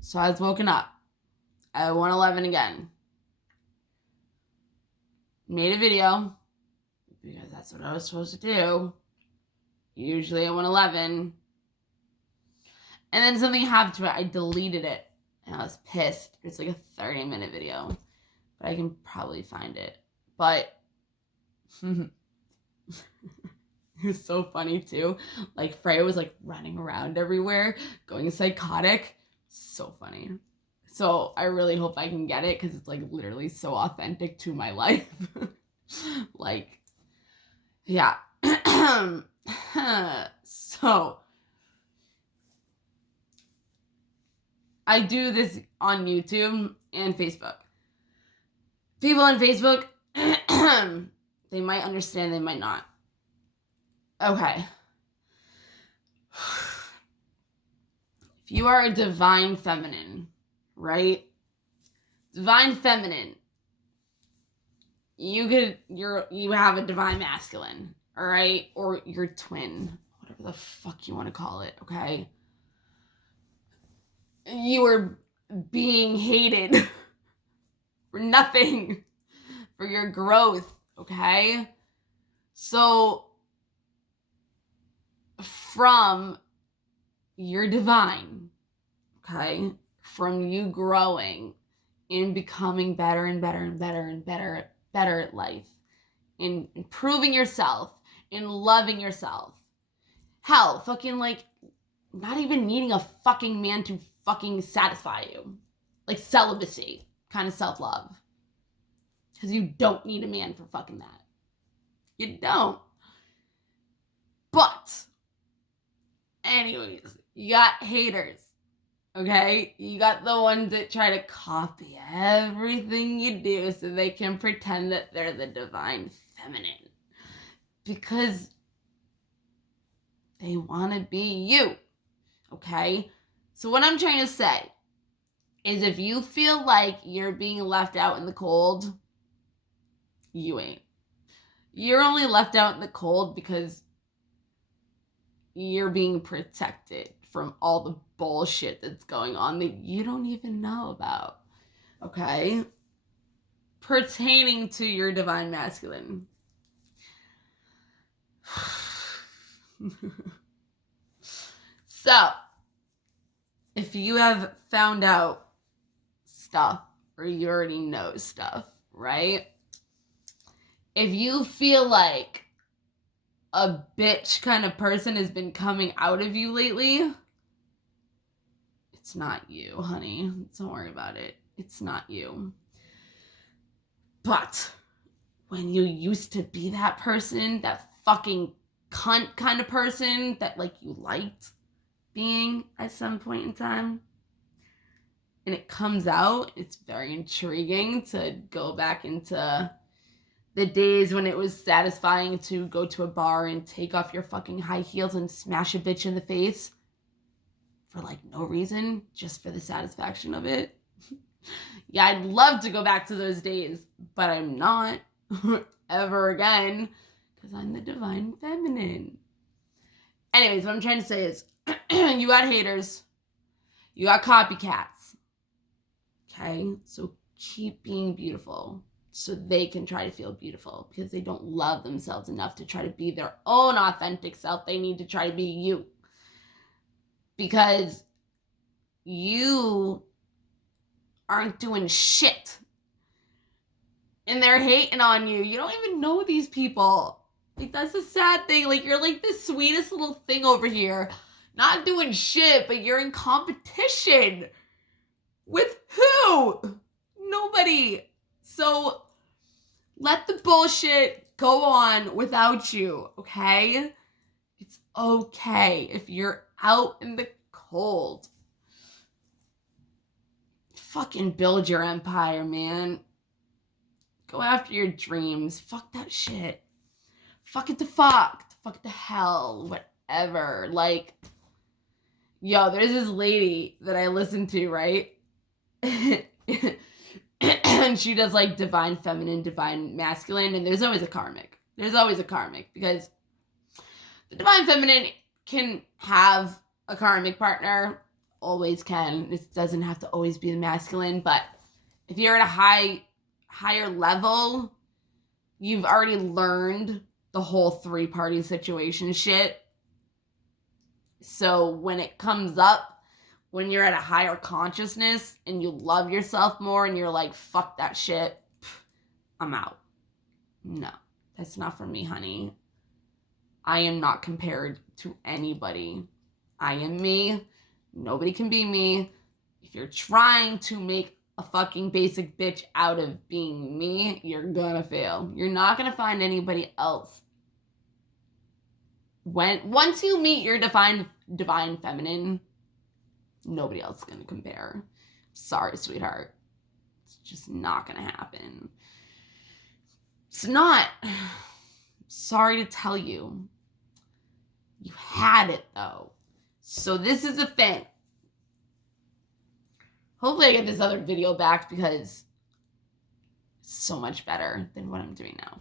So I was woken up at 1:11 again. Made a video because that's what I was supposed to do. Usually at 1:11. And then something happened to it. I deleted it. And I was pissed. It's like a 30-minute video. But I can probably find it. But it was so funny too. Like Freya was like running around everywhere, going psychotic. So funny. So I really hope I can get it because it's like literally so authentic to my life. Like, yeah. So I do this on YouTube and Facebook. People on Facebook, they might understand, they might not. Okay. If you are a divine feminine, right? Divine feminine, you have a divine masculine, all right? Or your twin, whatever the fuck you want to call it, okay? You are being hated for nothing, for your growth, okay? So, from your divine, okay? From you growing and becoming better and better and better and better at life, in improving yourself, in loving yourself. Hell, fucking like not even needing a fucking man to fucking satisfy you. Like celibacy kind of self-love. Because you don't need a man for fucking that. You don't. But, anyways, you got haters. Okay? You got the ones that try to copy everything you do so they can pretend that they're the divine feminine. Because they want to be you. Okay? So what I'm trying to say is if you feel like you're being left out in the cold, you ain't. You're only left out in the cold because you're being protected from all the bullshit that's going on that you don't even know about. Okay? Pertaining to your divine masculine. So, if you have found out stuff or you already know stuff, right? If you feel like a bitch kind of person has been coming out of you lately, it's not you, honey. Don't worry about it. It's not you. But when you used to be that person, that fucking cunt kind of person that like you liked being at some point in time, and it comes out, it's very intriguing to go back into the days when it was satisfying to go to a bar and take off your fucking high heels and smash a bitch in the face for like no reason, just for the satisfaction of it. Yeah, I'd love to go back to those days, but I'm not ever again because I'm the divine feminine. Anyways, what I'm trying to say is you got haters, you got copycats. Okay? So keep being beautiful so they can try to feel beautiful because they don't love themselves enough to try to be their own authentic self. They need to try to be you. Because you aren't doing shit. And they're hating on you. You don't even know these people. Like, that's a sad thing. Like, you're like the sweetest little thing over here. Not doing shit, but you're in competition. With who? Nobody. So, let the bullshit go on without you, okay? It's okay if you're out in the cold. Fucking build your empire, man. Go after your dreams. Fuck that shit. Fuck it to fuck. Fuck it to hell. Whatever. Like, yo, there's this lady that I listen to, right? And she does like divine feminine, divine masculine, and there's always a karmic. There's always a karmic because the divine feminine can have a karmic partner always can. It doesn't have to always be the masculine, but if you're at a higher level, you've already learned the whole 3-party situation shit. So when it comes up, when you're at a higher consciousness and you love yourself more and you're like, fuck that shit, I'm out. No, that's not for me, honey. I am not compared to anybody. I am me. Nobody can be me. If you're trying to make a fucking basic bitch out of being me, you're gonna fail. You're not gonna find anybody else. Once you meet your divine feminine, nobody else is gonna compare. Sorry, sweetheart. It's just not gonna happen. It's not. Sorry to tell you. You had it, though. So this is the thing. Hopefully I get this other video back because it's so much better than what I'm doing now.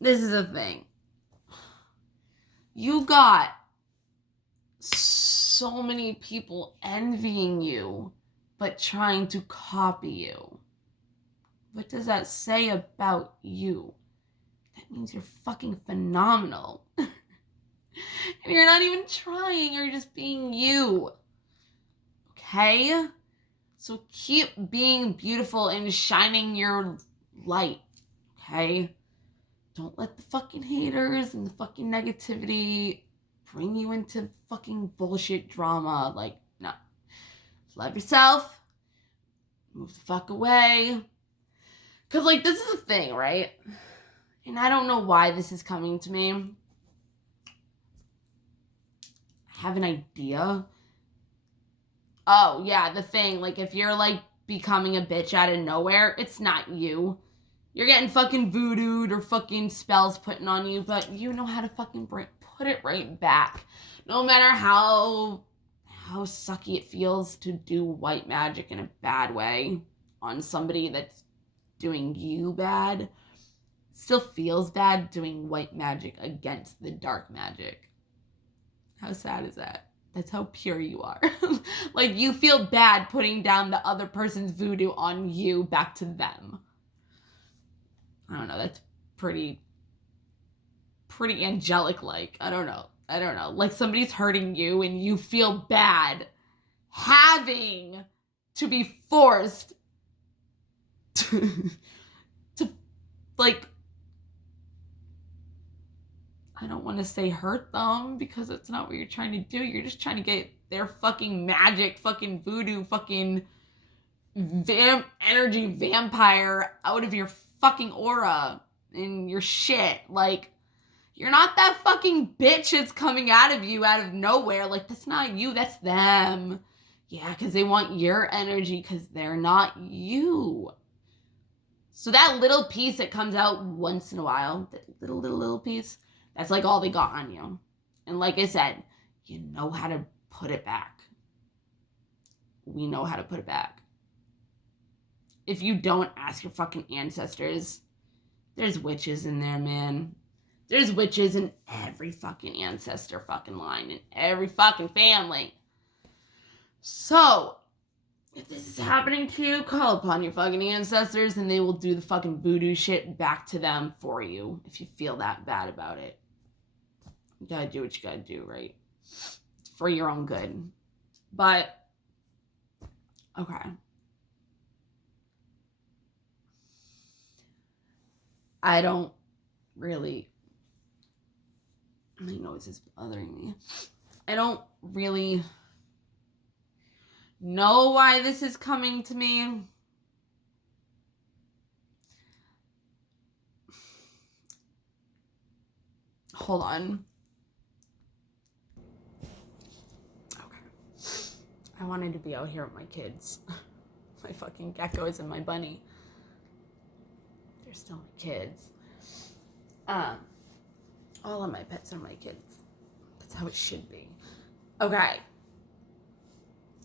This is the thing. You got so many people envying you, but trying to copy you. What does that say about you? That means you're fucking phenomenal. And you're not even trying, you're just being you. Okay? So keep being beautiful and shining your light. Okay? Don't let the fucking haters and the fucking negativity bring you into fucking bullshit drama. Like, no. Love yourself. Move the fuck away. Because, like, this is the thing, right? And I don't know why this is coming to me. I have an idea. Oh, yeah, the thing. Like, if you're, like, becoming a bitch out of nowhere, it's not you. You're getting fucking voodooed or fucking spells put on you, but you know how to fucking put it right back. No matter how sucky it feels to do white magic in a bad way on somebody that's doing you bad, it still feels bad doing white magic against the dark magic. How sad is that? That's how pure you are. Like, you feel bad putting down the other person's voodoo on you back to them. I don't know, that's pretty angelic-like. I don't know. Like, somebody's hurting you and you feel bad having to be forced to like, I don't want to say hurt them because that's not what you're trying to do. You're just trying to get their fucking magic, fucking voodoo, fucking energy vampire out of your fucking aura and your shit. Like, you're not that fucking bitch that's coming out of you out of nowhere. Like, that's not you, that's them. Yeah, because they want your energy because they're not you. So that little piece that comes out once in a while, that little piece, that's like all they got on you. And like I said, you know how to put it back. We know how to put it back. If you don't, ask your fucking ancestors. There's witches in there, man. There's witches in every fucking ancestor fucking line, in every fucking family. So, if this is happening to you, call upon your fucking ancestors and they will do the fucking voodoo shit back to them for you if you feel that bad about it. You gotta do what you gotta do, right? It's for your own good. But, okay. I don't really... My nose is bothering me. I don't really know why this is coming to me. Hold on. Okay. I wanted to be out here with my kids. My fucking geckos and my bunny. They're still my kids. All of my pets are my kids. That's how it should be. Okay.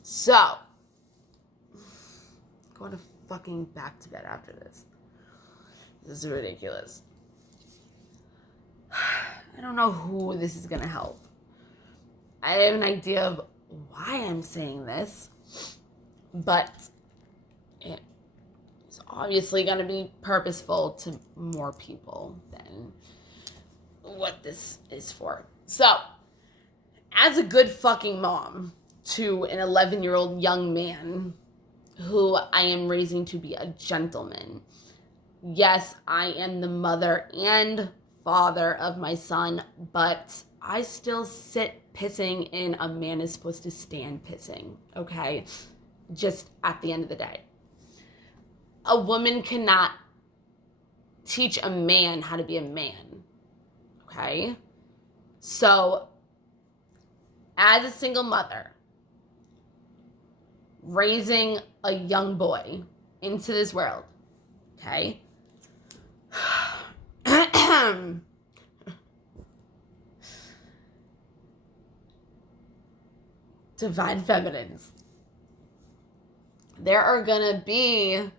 So, going to fucking back to bed after this. This is ridiculous. I don't know who this is gonna help. I have an idea of why I'm saying this, but it's obviously going to be purposeful to more people than what this is for. So, as a good fucking mom to an 11-year-old young man who I am raising to be a gentleman, yes, I am the mother and father of my son, but I still sit pissing and a man is supposed to stand pissing, okay? Just at the end of the day. A woman cannot teach a man how to be a man, okay? So, as a single mother, raising a young boy into this world, okay? Divine feminines. There are gonna be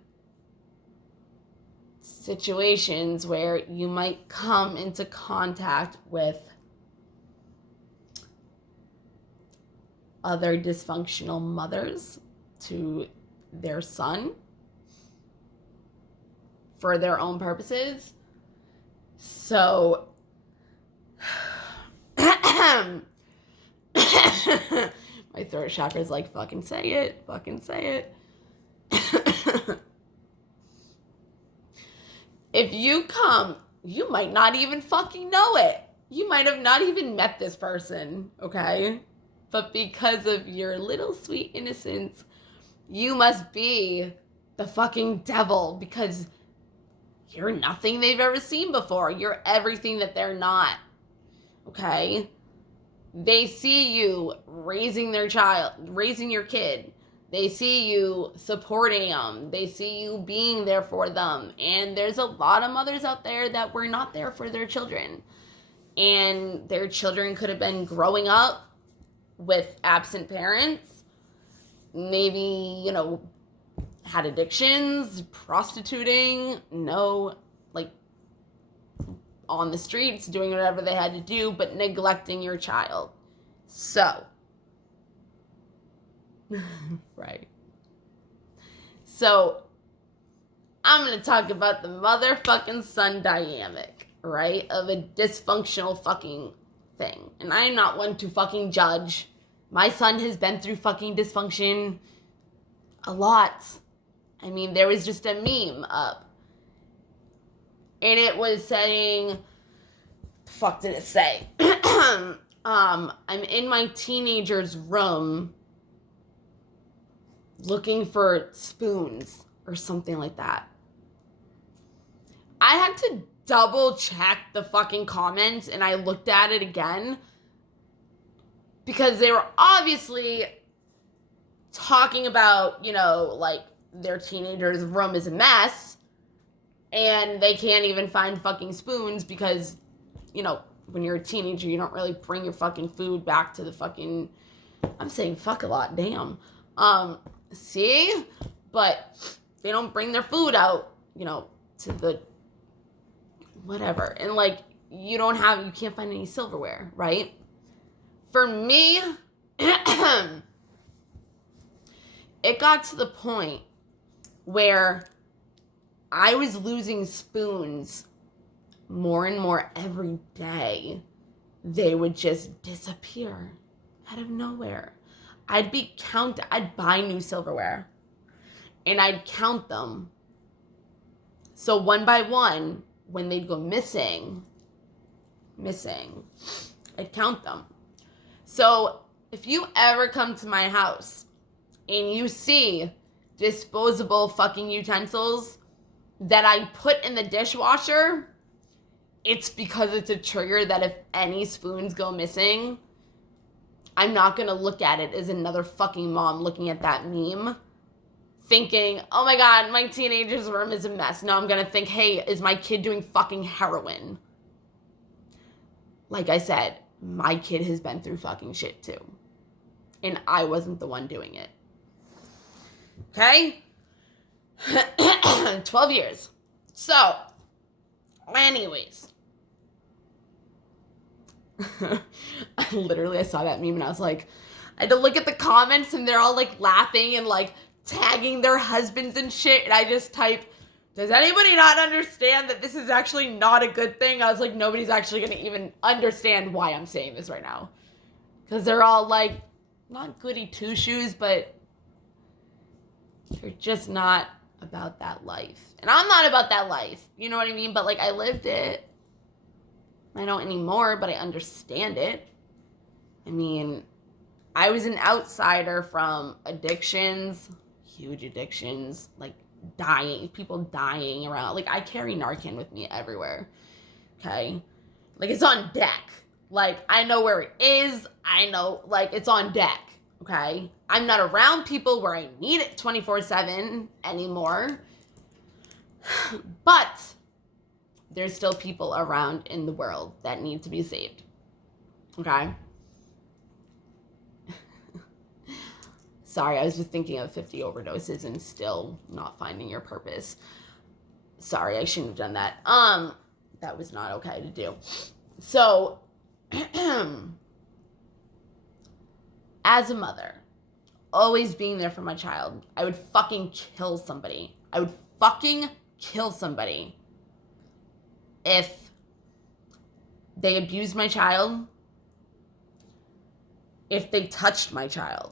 situations where you might come into contact with other dysfunctional mothers to their son for their own purposes. So, my throat chakra is like, fucking say it. If you come, you might not even fucking know it. You might have not even met this person, okay? But because of your little sweet innocence, you must be the fucking devil because you're nothing they've ever seen before. You're everything that they're not, okay? They see you raising their child, raising your kid. They see you supporting them. They see you being there for them. And there's a lot of mothers out there that were not there for their children. And their children could have been growing up with absent parents. Maybe, had addictions, prostituting, on the streets, doing whatever they had to do, but neglecting your child. So, right. So, I'm going to talk about the motherfucking son dynamic, right? Of a dysfunctional fucking thing. And I'm not one to fucking judge. My son has been through fucking dysfunction a lot. I mean, there was just a meme up. And it was saying, the fuck did it say? I'm in my teenager's room looking for spoons or something like that. I had to double check the fucking comments and I looked at it again because they were obviously talking about, their teenager's room is a mess and they can't even find fucking spoons because, when you're a teenager, you don't really bring your fucking food back to the fucking, I'm saying fuck a lot, damn. See? But they don't bring their food out, to the whatever. And you can't find any silverware, right? For me, it got to the point where I was losing spoons more and more every day. They would just disappear out of nowhere. I'd buy new silverware and I'd count them. So one by one, when they'd go missing, I'd count them. So if you ever come to my house and you see disposable fucking utensils that I put in the dishwasher, it's because it's a trigger that if any spoons go missing, I'm not going to look at it as another fucking mom looking at that meme thinking, oh my God, my teenager's room is a mess. No, I'm going to think, hey, is my kid doing fucking heroin? Like I said, my kid has been through fucking shit too. And I wasn't the one doing it. Okay? 12 years. So, anyways. I saw that meme and I was like, I had to look at the comments and they're all like laughing and like tagging their husbands and shit. And I just typed, does anybody not understand that this is actually not a good thing? I was like, nobody's actually going to even understand why I'm saying this right now. Because they're all like, not goody two shoes, but they're just not about that life. And I'm not about that life. You know what I mean? But like, I lived it. I don't anymore, but I understand it. I mean, I was an outsider from addictions, huge addictions, like people dying around. Like, I carry Narcan with me everywhere, okay? Like, it's on deck. Like, I know where it is. I know, like, it's on deck, okay? I'm not around people where I need it 24/7 anymore. But there's still people around in the world that need to be saved, okay? Sorry, I was just thinking of 50 overdoses and still not finding your purpose. Sorry, I shouldn't have done that. That was not okay to do. So, as a mother, always being there for my child, I would fucking kill somebody. I would fucking kill somebody if they abused my child, if they touched my child,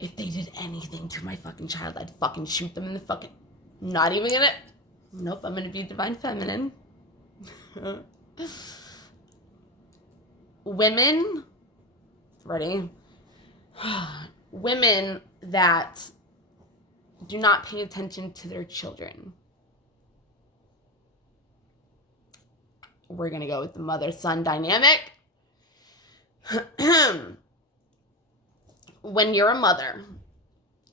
if they did anything to my fucking child, I'd fucking shoot them in the fucking... Not even gonna... Nope, I'm gonna be divine feminine. Women... Ready? Women that do not pay attention to their children. We're gonna go with the mother-son dynamic. When you're a mother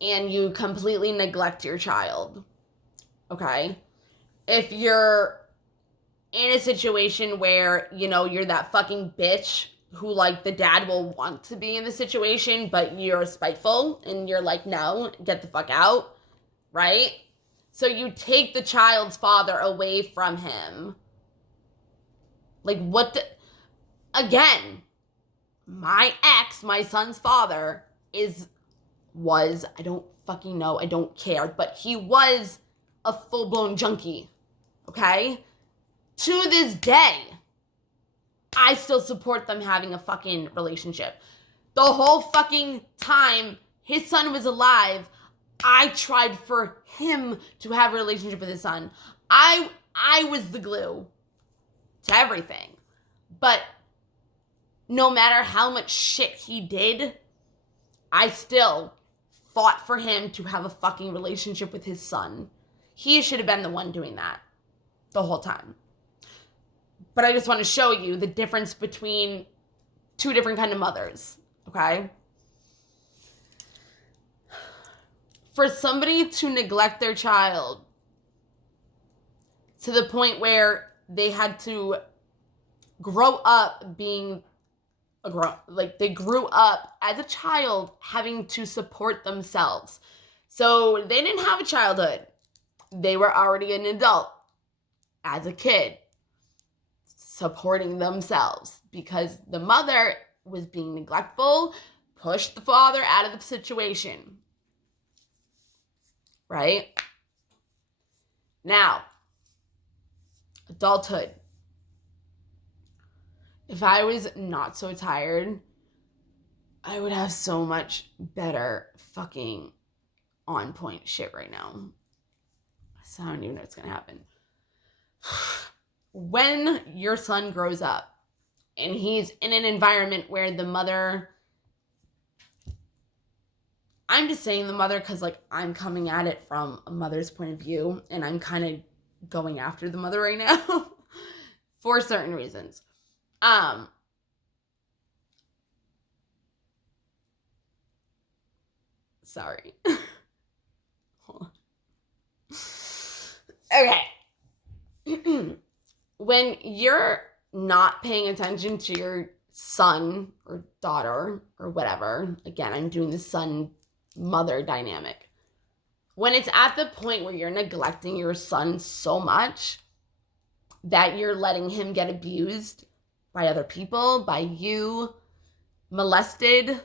and you completely neglect your child, okay? If you're in a situation where, you know, you're that fucking bitch who, like, the dad will want to be in the situation, but you're spiteful and you're like, no, get the fuck out, right? So you take the child's father away from him. Like, what the... Again, my ex, my son's father, was, I don't fucking know, I don't care, but he was a full-blown junkie, okay? To this day, I still support them having a fucking relationship. The whole fucking time his son was alive, I tried for him to have a relationship with his son. I was the glue to everything. But no matter how much shit he did, I still fought for him to have a fucking relationship with his son. He should have been the one doing that the whole time. But I just want to show you the difference between two different kind of mothers, okay? For somebody to neglect their child to the point where they had to grow up being they grew up as a child having to support themselves. So they didn't have a childhood. They were already an adult as a kid, supporting themselves because the mother was being neglectful, pushed the father out of the situation. Right? Now, adulthood. If I was not so tired, I would have so much better fucking on point shit right now. So I don't even know what's gonna happen. When your son grows up and he's in an environment where the mother, I'm just saying the mother because, like, I'm coming at it from a mother's point of view and I'm kind of going after the mother right now for certain reasons. Sorry. Okay. When you're not paying attention to your son or daughter or whatever, again, I'm doing the son-mother dynamic. When it's at the point where you're neglecting your son so much, that you're letting him get abused by other people, by you, molested,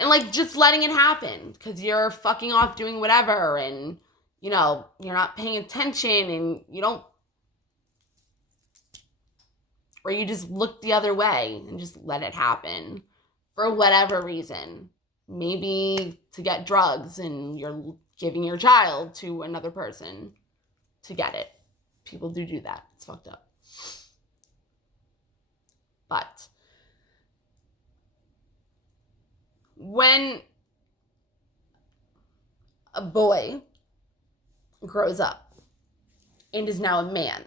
and like just letting it happen because you're fucking off doing whatever, and you know, you're not paying attention, and you don't, or you just look the other way and just let it happen for whatever reason. Maybe to get drugs and you're giving your child to another person to get it. People do that. It's fucked up. But when a boy grows up and is now a man,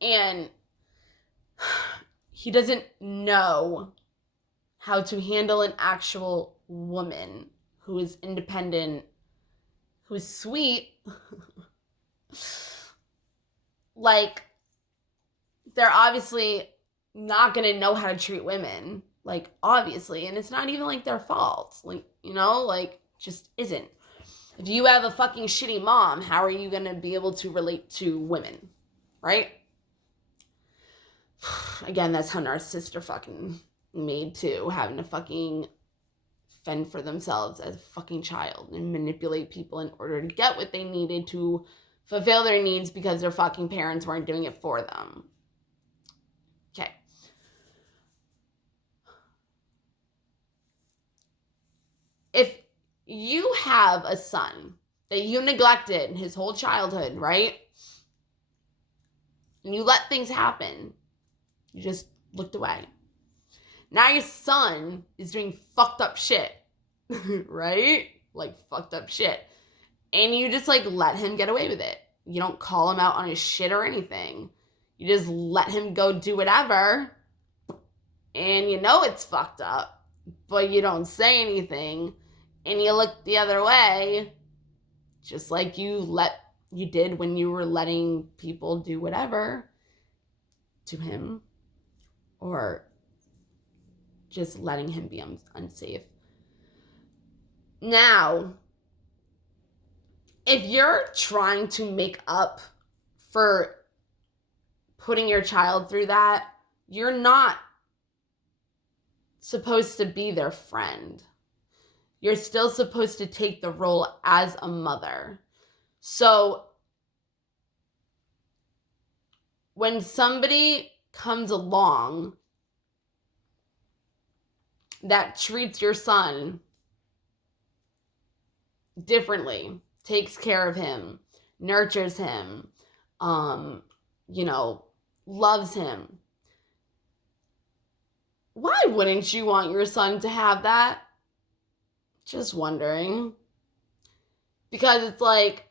and he doesn't know how to handle an actual woman who is independent, who's sweet, like, they're obviously not going to know how to treat women, like, obviously, and it's not even like their fault, like, you know, like, just isn't. If you have a fucking shitty mom, how are you going to be able to relate to women, right? Again, that's how narcissists are fucking made too, having to fucking fend for themselves as a fucking child and manipulate people in order to get what they needed to fulfill their needs because their fucking parents weren't doing it for them. Okay. If you have a son that you neglected his whole childhood, right? And you let things happen, you just looked away. Now your son is doing fucked up shit, right? Like fucked up shit. And you just like let him get away with it. You don't call him out on his shit or anything. You just let him go do whatever. And you know it's fucked up, but you don't say anything. And you look the other way, just like you did when you were letting people do whatever to him, or just letting him be unsafe. Now, if you're trying to make up for putting your child through that, you're not supposed to be their friend. You're still supposed to take the role as a mother. So when somebody comes along that treats your son differently, takes care of him, nurtures him, loves him, why wouldn't you want your son to have that? Just wondering. Because it's like,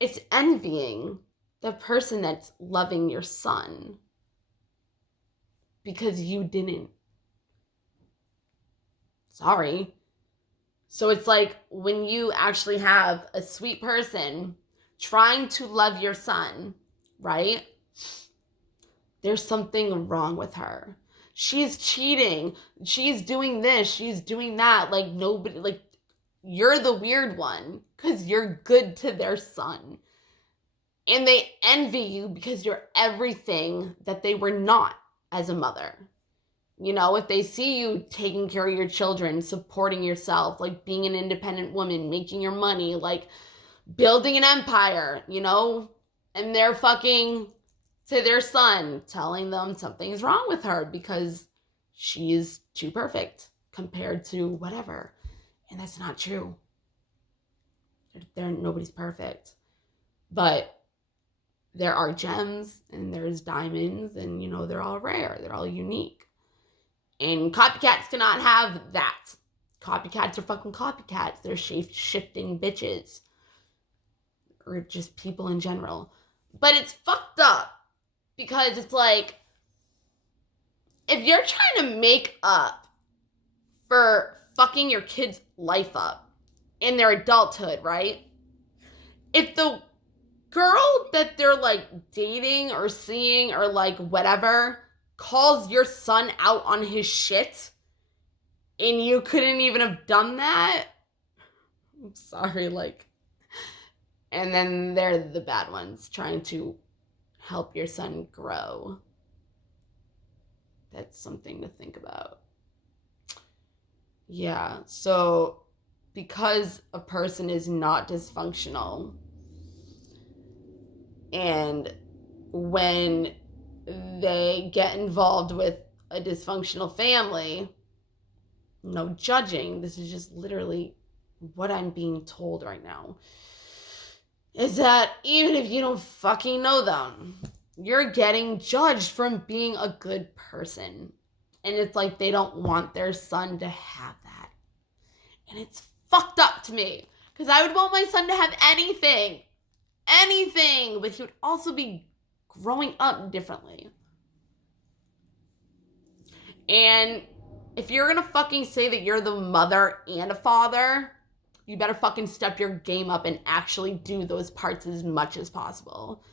it's envying the person that's loving your son because you didn't. Sorry. So it's like when you actually have a sweet person trying to love your son, right? There's something wrong with her. She's cheating. She's doing this. She's doing that. Like nobody, like you're the weird one because you're good to their son. And they envy you because you're everything that they were not as a mother. You know, if they see you taking care of your children, supporting yourself, like being an independent woman, making your money, like building an empire, you know, and they're fucking to their son telling them something's wrong with her because she's too perfect compared to whatever. And that's not true. Nobody's perfect. But there are gems and there's diamonds and, you know, they're all rare. They're all unique. And copycats cannot have that. Copycats are fucking copycats. They're shape-shifting bitches. Or just people in general. But it's fucked up. Because it's like, if you're trying to make up for fucking your kid's life up in their adulthood, right? If the girl that they're like dating or seeing or like whatever calls your son out on his shit and you couldn't even have done that, I'm sorry, like, And then they're the bad ones trying to help your son grow. That's something to think about. Yeah, so because a person is not dysfunctional, and when they get involved with a dysfunctional family, no judging, this is just literally what I'm being told right now, is that even if you don't fucking know them, you're getting judged from being a good person. And it's like they don't want their son to have that. And it's fucked up to me. Because I would want my son to have anything. Anything. But he would also be growing up differently. And if you're going to fucking say that you're the mother and a father, you better fucking step your game up and actually do those parts as much as possible.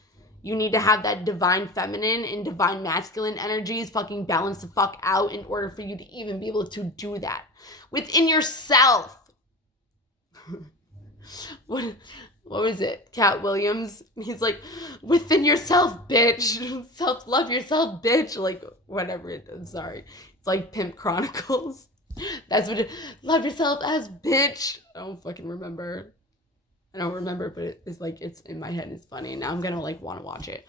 You need to have that divine feminine and divine masculine energies fucking balance the fuck out in order for you to even be able to do that. Within yourself. What was it? Cat Williams? He's like, within yourself, bitch. Self-love yourself, bitch. Like, whatever it is. Sorry. It's like Pimp Chronicles. That's what it, love yourself as bitch. I don't fucking remember. I don't remember, but it's like, it's in my head. It's funny. And now I'm gonna like want to watch it.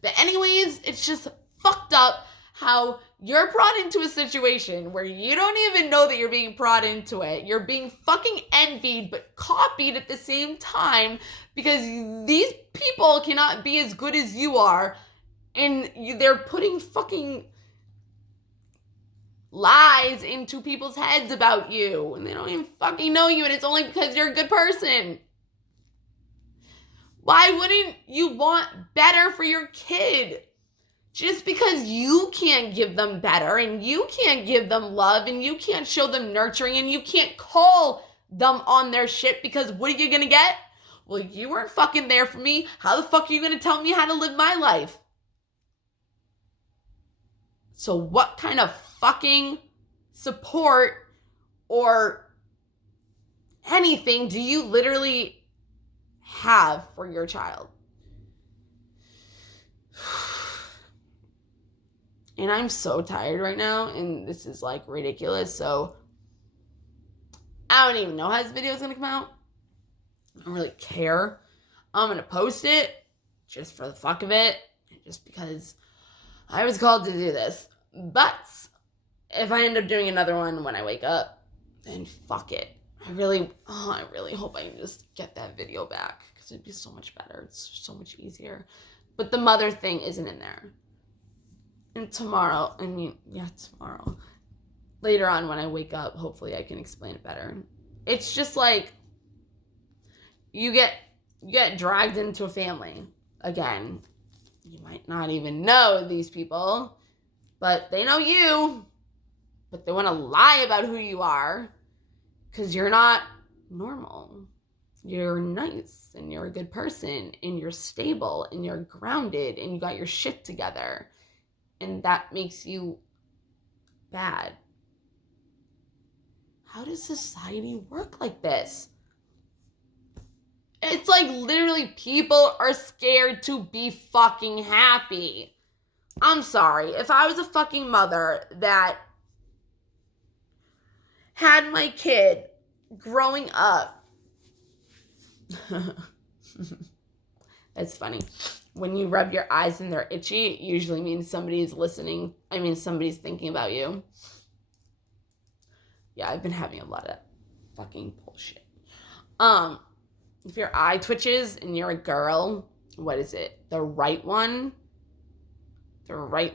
But anyways, it's just fucked up how you're brought into a situation where you don't even know that you're being brought into it. You're being fucking envied, but copied at the same time because these people cannot be as good as you are. And they're putting fucking lies into people's heads about you. And they don't even fucking know you. And it's only because you're a good person. Why wouldn't you want better for your kid? Just because you can't give them better and you can't give them love and you can't show them nurturing and you can't call them on their shit because what are you gonna get? Well, you weren't fucking there for me. How the fuck are you gonna tell me how to live my life? So what kind of fucking support or anything do you literally have for your child? And I'm so tired right now, and this is like ridiculous. So I don't even know how this video is gonna come out. I don't really care. I'm gonna post it just for the fuck of it, just because I was called to do this. But if I end up doing another one when I wake up, then fuck it. I really hope I can just get that video back because it'd be so much better. It's so much easier. But the mother thing isn't in there. And tomorrow, later on when I wake up, hopefully I can explain it better. It's just like you get dragged into a family. Again, you might not even know these people, but they know you. But they want to lie about who you are because you're not normal. You're nice and you're a good person and you're stable and you're grounded and you got your shit together. And that makes you bad. How does society work like this? It's like literally people are scared to be fucking happy. I'm sorry. If I was a fucking mother that had my kid growing up. That's funny. When you rub your eyes and they're itchy, it usually means somebody's listening. Somebody's thinking about you. Yeah, I've been having a lot of fucking bullshit. If your eye twitches and you're a girl, what is it? The right one? The right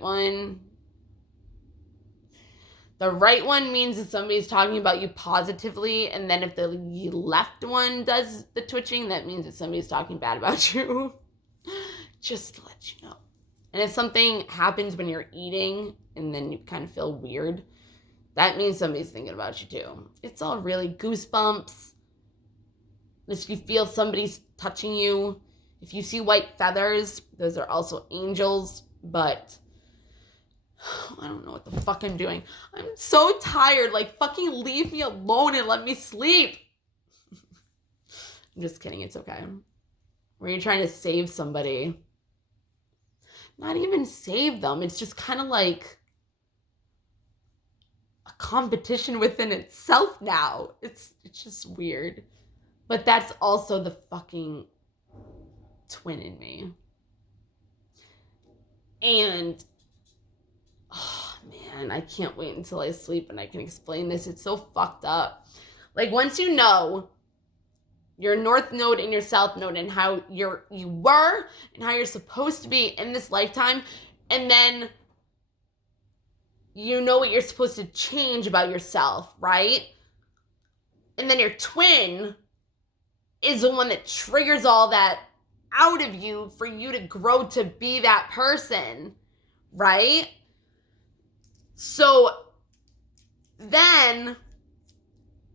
one means that somebody's talking about you positively, and then if the left one does the twitching, that means that somebody's talking bad about you. Just to let you know. And if something happens when you're eating and then you kind of feel weird, that means somebody's thinking about you too. It's all really goosebumps. If you feel somebody's touching you, if you see white feathers, those are also angels, but I don't know what the fuck I'm doing. I'm so tired. Like, fucking leave me alone and let me sleep. I'm just kidding. It's okay. where you're trying to save somebody. Not even save them. It's just kind of like a competition within itself now. It's just weird. But that's also the fucking twin in me. And, oh man, I can't wait until I sleep and I can explain this. It's so fucked up. Like, once you know your north node and your south node and how you were and how you're supposed to be in this lifetime, and then you know what you're supposed to change about yourself, right? And then your twin is the one that triggers all that out of you for you to grow to be that person, right? So then,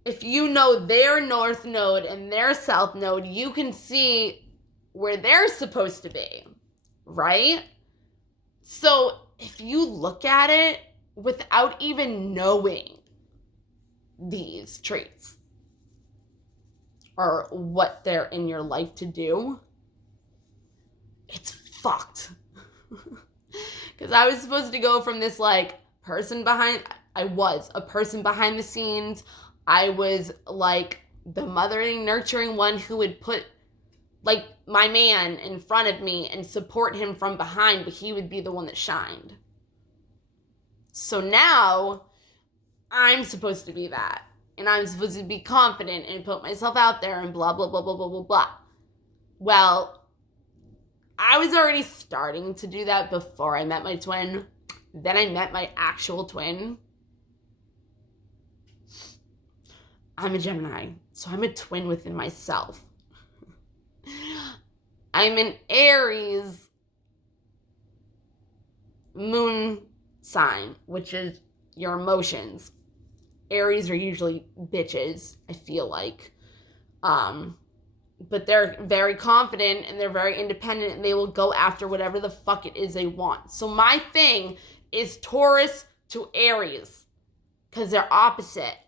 if you know their north node and their south node, you can see where they're supposed to be, right? So if you look at it without even knowing these traits or what they're in your life to do, it's fucked. Because I was supposed to go from this like person behind, I was a person behind the scenes. I was like the mothering, nurturing one who would put like my man in front of me and support him from behind, but he would be the one that shined. So now I'm supposed to be that. And I'm supposed to be confident and put myself out there and blah, blah, blah, blah, blah, blah, blah. Well, I was already starting to do that before I met my twin. Then I met my actual twin. I'm a Gemini, so I'm a twin within myself. I'm an Aries moon sign, which is your emotions. Aries are usually bitches, I feel like. But they're very confident and they're very independent and they will go after whatever the fuck it is they want. So my thing is Taurus to Aries because they're opposite.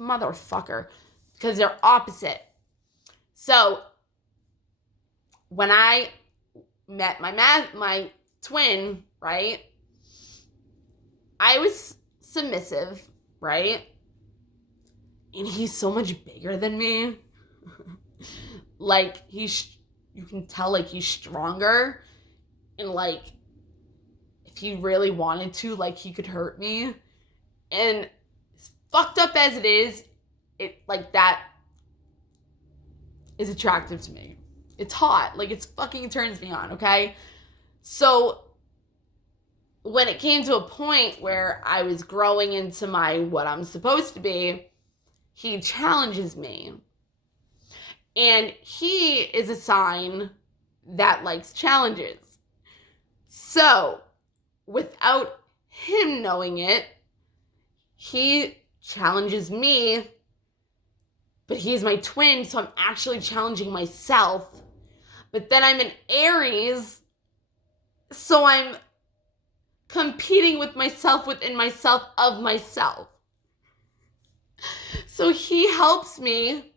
Motherfucker. Because they're opposite. So when I met my twin, right? I was submissive, right? And he's so much bigger than me. Like, you can tell, like, he's stronger. And, like, if he really wanted to, like, he could hurt me. And as fucked up as it is, like, that is attractive to me. It's hot. Like, it fucking turns me on, okay? So, when it came to a point where I was growing into what I'm supposed to be, he challenges me. And he is a sign that likes challenges. So, without him knowing it, he challenges me, but he's my twin, so I'm actually challenging myself. But then I'm an Aries, so I'm competing with myself within myself of myself. So he helps me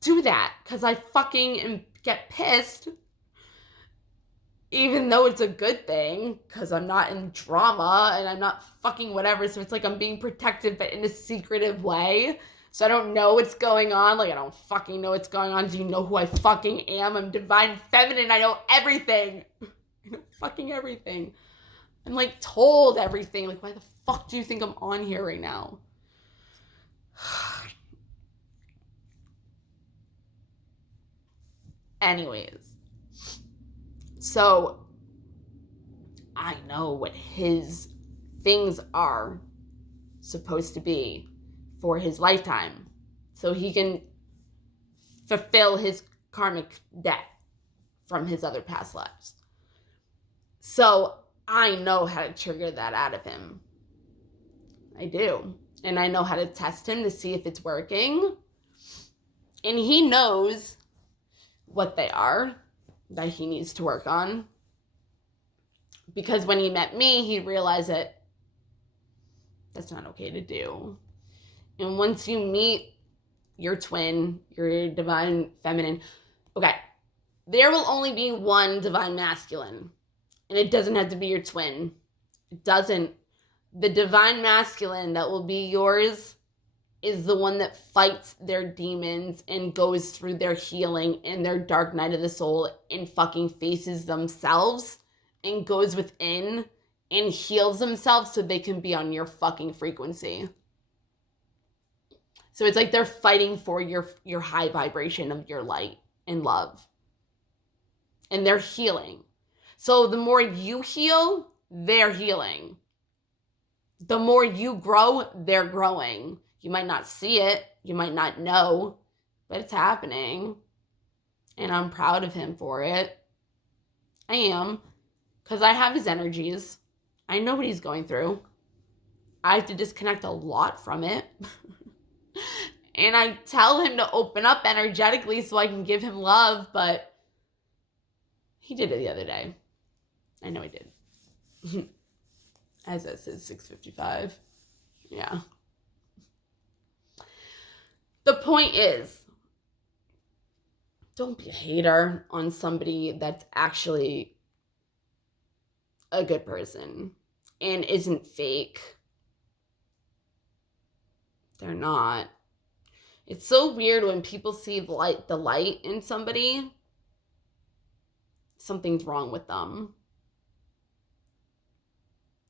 do that because I fucking get pissed, even though it's a good thing because I'm not in drama and I'm not fucking whatever. So it's like I'm being protective, but in a secretive way. So I don't know what's going on. Like, I don't fucking know what's going on. Do you know who I fucking am? I'm divine feminine. I know everything. I know fucking everything. I'm like told everything. Like, why the fuck do you think I'm on here right now? Anyways, so I know what his things are supposed to be for his lifetime, so he can fulfill his karmic debt from his other past lives. So I know how to trigger that out of him. I do. And I know how to test him to see if it's working. And he knows what they are that he needs to work on. Because when he met me, he realized that that's not okay to do. And once you meet your twin, your divine feminine, Okay. There will only be one divine masculine. And it doesn't have to be your twin. It doesn't. The divine masculine that will be yours is the one that fights their demons and goes through their healing and their dark night of the soul and fucking faces themselves and goes within and heals themselves so they can be on your fucking frequency. So it's like they're fighting for your high vibration of your light and love. And they're healing. So the more you heal, they're healing. The more you grow, they're growing. You might not see it. You might not know. But it's happening. And I'm proud of him for it. I am. Because I have his energies. I know what he's going through. I have to disconnect a lot from it. And I tell him to open up energetically so I can give him love. But he did it the other day. I know he did. As I said, 6:55. Yeah. The point is, don't be a hater on somebody that's actually a good person and isn't fake. They're not. It's so weird when people see the light in somebody. Something's wrong with them.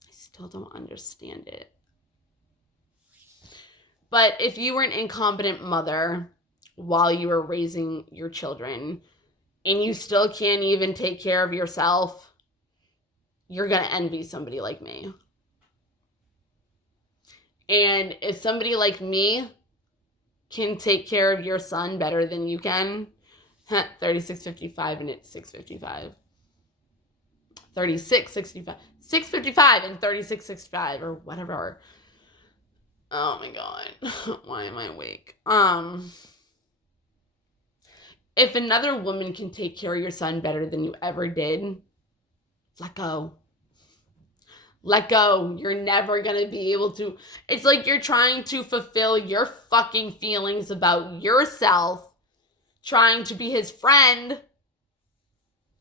I still don't understand it. But if you were an incompetent mother while you were raising your children and you still can't even take care of yourself, you're going to envy somebody like me. And if somebody like me can take care of your son better than you can, 36:55 and it's 6:55. 36:65. 6:55 and 36:65 or whatever. Oh my God. Why am I awake? If another woman can take care of your son better than you ever did, let go. Let go. You're never going to be able to. It's like you're trying to fulfill your fucking feelings about yourself, trying to be his friend.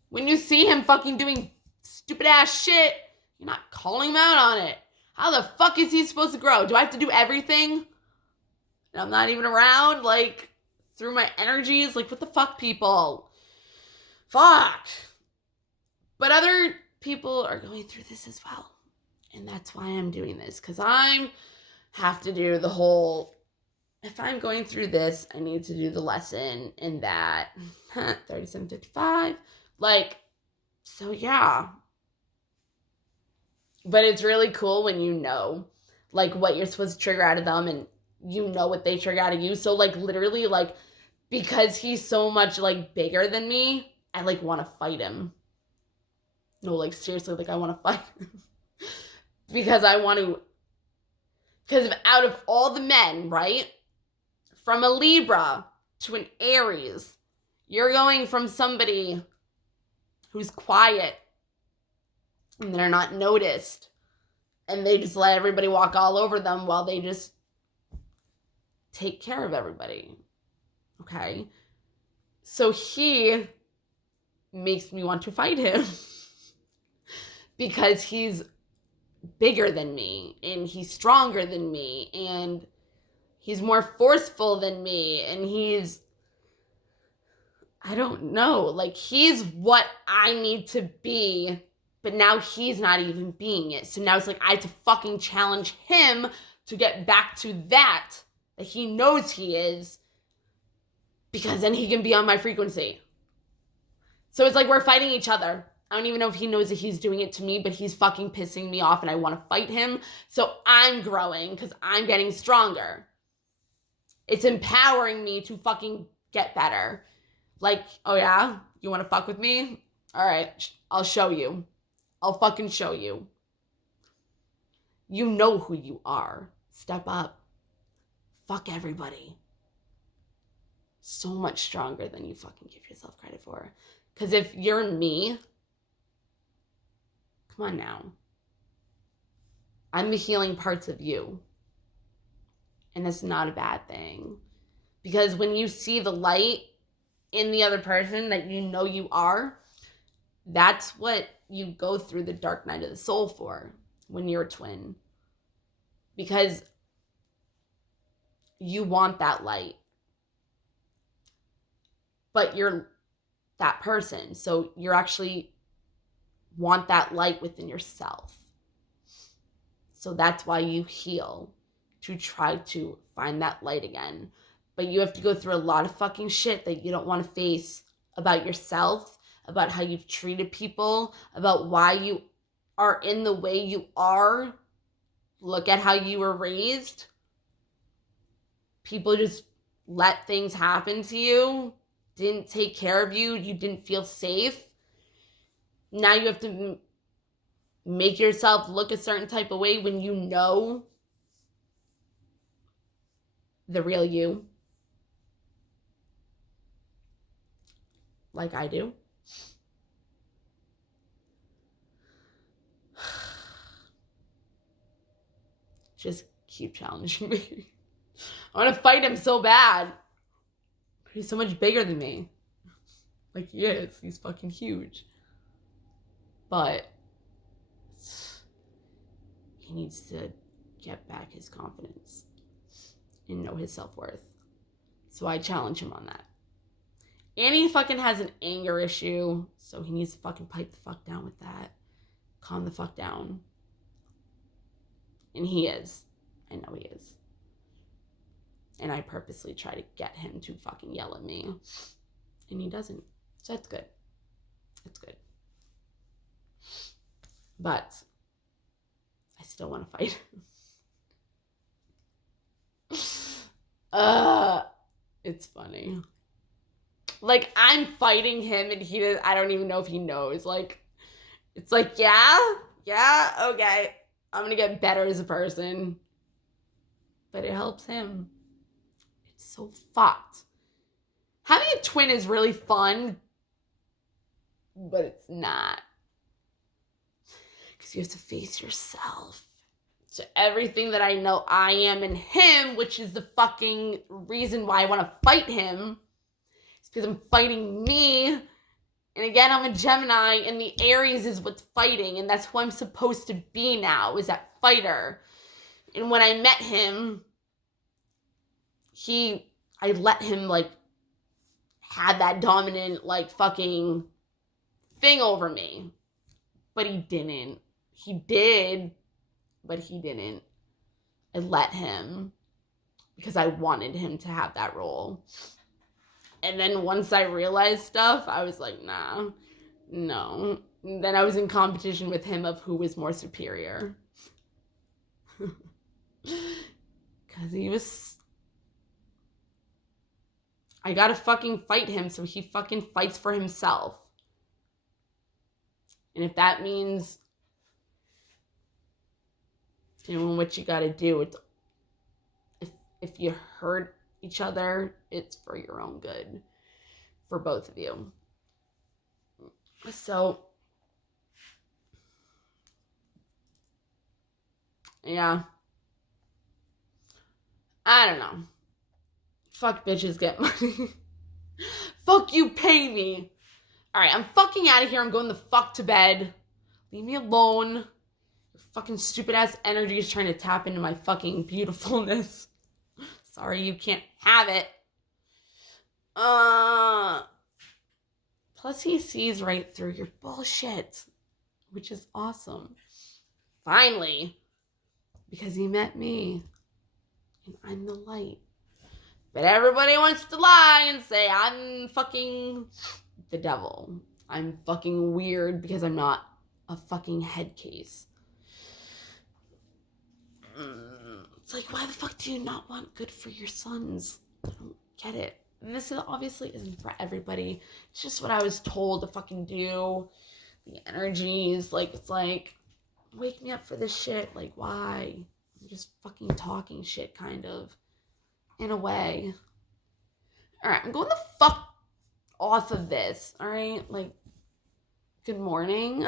When you see him fucking doing stupid ass shit, you're not calling him out on it. How the fuck is he supposed to grow? Do I have to do everything? And I'm not even around, like, through my energies? Like, what the fuck, people? Fuck. But other people are going through this as well. And that's why I'm doing this. Because I have to do the whole, if I'm going through this, I need to do the lesson in that. 37:55. Like, so yeah. But it's really cool when you know, like, what you're supposed to trigger out of them and you know what they trigger out of you. So, like, literally, like, because he's so much, like, bigger than me, I, like, want to fight him. No, like, seriously, like, I want to fight him. Because I want to, because out of all the men, right, from a Libra to an Aries, you're going from somebody who's quiet, and they're not noticed, and they just let everybody walk all over them while they just take care of everybody. Okay? So he makes me want to fight him because he's bigger than me, and he's stronger than me, and he's more forceful than me, and he's, I don't know, like, he's what I need to be. But now he's not even being it. So now it's like I have to fucking challenge him to get back to that he knows he is. Because then he can be on my frequency. So it's like we're fighting each other. I don't even know if he knows that he's doing it to me, but he's fucking pissing me off and I want to fight him. So I'm growing because I'm getting stronger. It's empowering me to fucking get better. Like, oh yeah? You want to fuck with me? All right, I'll show you. I'll fucking show you. You know who you are. Step up. Fuck everybody. So much stronger than you fucking give yourself credit for. Because if you're me, come on now. I'm the healing parts of you. And it's not a bad thing. Because when you see the light, in the other person that you know you are, that's what you go through the dark night of the soul for when you're a twin. Because you want that light. But you're that person. So you're actually want that light within yourself. So that's why you heal, to try to find that light again. But you have to go through a lot of fucking shit that you don't want to face about yourself, about how you've treated people, about why you are in the way you are. Look at how you were raised. People just let things happen to you, didn't take care of you, you didn't feel safe. Now you have to make yourself look a certain type of way when you know the real you. Like I do. Just keep challenging me. I want to fight him so bad. He's so much bigger than me. Like he is. He's fucking huge. But he needs to get back his confidence and know his self-worth. So I challenge him on that. And he fucking has an anger issue, so he needs to fucking pipe the fuck down with that. Calm the fuck down. And he is. I know he is. And I purposely try to get him to fucking yell at me. And he doesn't. So that's good. That's good. But I still want to fight. It's funny. Like, I'm fighting him and I don't even know if he knows. Like, it's like, yeah, okay. I'm going to get better as a person. But it helps him. It's so fucked. Having a twin is really fun, but it's not. Because you have to face yourself. So everything that I know I am in him, which is the fucking reason why I want to fight him, is because I'm fighting me. And again, I'm a Gemini, and the Aries is what's fighting, and that's who I'm supposed to be now, is that fighter. And when I met him, I let him, like, have that dominant, like, fucking thing over me. But he didn't. He did, but he didn't. I let him because I wanted him to have that role. And then once I realized stuff, I was like, nah, no. And then I was in competition with him of who was more superior. Because I gotta fucking fight him so he fucking fights for himself. And if that means doing what you gotta do, if you hurt each other, it's for your own good. For both of you. So, yeah. I don't know. Fuck bitches get money. Fuck you, pay me. Alright, I'm fucking out of here. I'm going the fuck to bed. Leave me alone. Your fucking stupid ass energy is trying to tap into my fucking beautifulness. Sorry, you can't have it. Plus he sees right through your bullshit, which is awesome. Finally. Because he met me. And I'm the light. But everybody wants to lie and say I'm fucking the devil. I'm fucking weird because I'm not a fucking head case. It's like, why the fuck do you not want good for your sons? I don't get it. And this obviously isn't for everybody. It's just what I was told to fucking do. The energies, like, it's like, wake me up for this shit. Like, why? I'm just fucking talking shit, kind of. In a way. Alright, I'm going the fuck off of this. Alright? Like, good morning.